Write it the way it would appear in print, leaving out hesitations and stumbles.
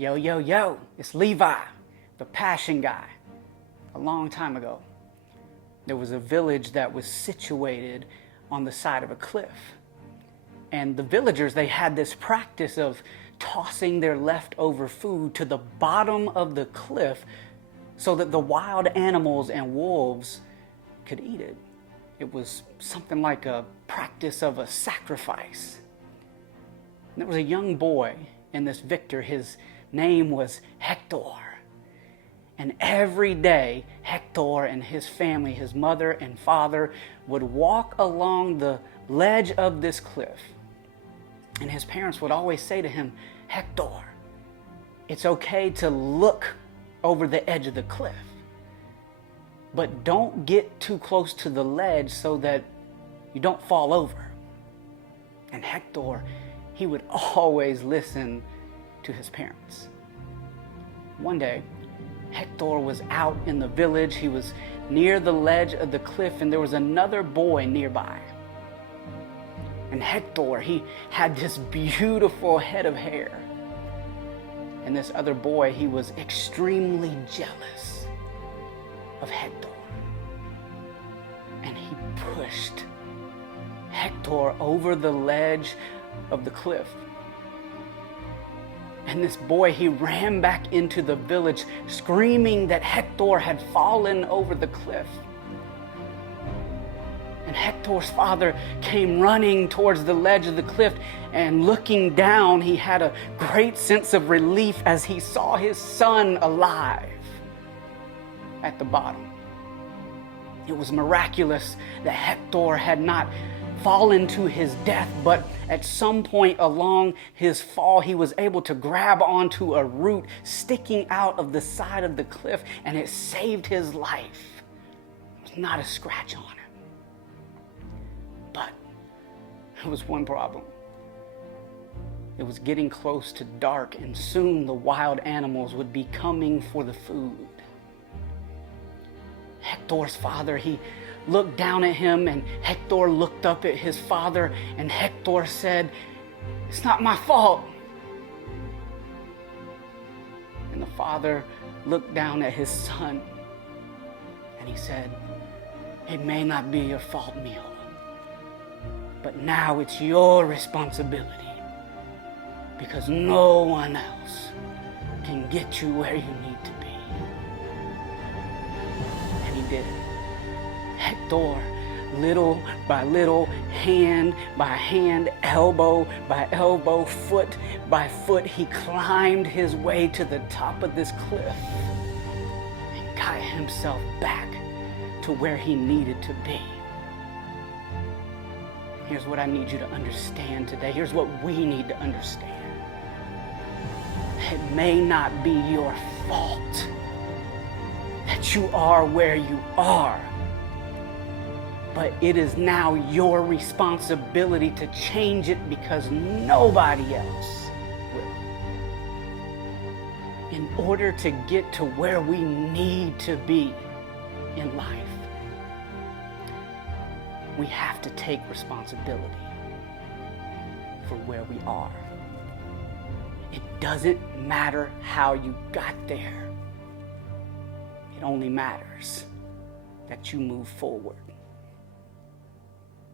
Yo, yo, yo, it's Levi, the passion guy. A long time ago, there was a village that was situated on the side of a cliff. And the villagers, they had this practice of tossing their leftover food to the bottom of the cliff so that the wild animals and wolves could eat it. It was something like a practice of a sacrifice. And there was a young boy in this Victor. His name was Hector. And every day, Hector and his family, his mother and father, would walk along the ledge of this cliff. And his parents would always say to him, Hector, it's okay to look over the edge of the cliff, but don't get too close to the ledge so that you don't fall over. And Hector, he would always listen to his parents. One day, Hector was out in the village. He was near the ledge of the cliff, and there was another boy nearby. And Hector, he had this beautiful head of hair. And this other boy, he was extremely jealous of Hector. And he pushed Hector over the ledge of the cliff. And this boy, he ran back into the village screaming that Hector had fallen over the cliff. And Hector's father came running towards the ledge of the cliff, and looking down, he had a great sense of relief as he saw his son alive at the bottom. It was miraculous that Hector had not fallen to his death, but at some point along his fall, he was able to grab onto a root sticking out of the side of the cliff, and it saved his life. There was not a scratch on him. But there was one problem. It was getting close to dark, and soon the wild animals would be coming for the food. Hector's father, he looked down at him, and Hector looked up at his father, and Hector said, "It's not my fault." And the father looked down at his son, and he said, "It may not be your fault, mijo, but now it's your responsibility, because no one else can get you where you need to be." And he did it. Hector, little by little, hand by hand, elbow by elbow, foot by foot, he climbed his way to the top of this cliff and got himself back to where he needed to be. Here's what I need you to understand today. Here's what we need to understand. It may not be your fault that you are where you are, but it is now your responsibility to change it, because nobody else will. In order to get to where we need to be in life, we have to take responsibility for where we are. It doesn't matter how you got there. It only matters that you move forward.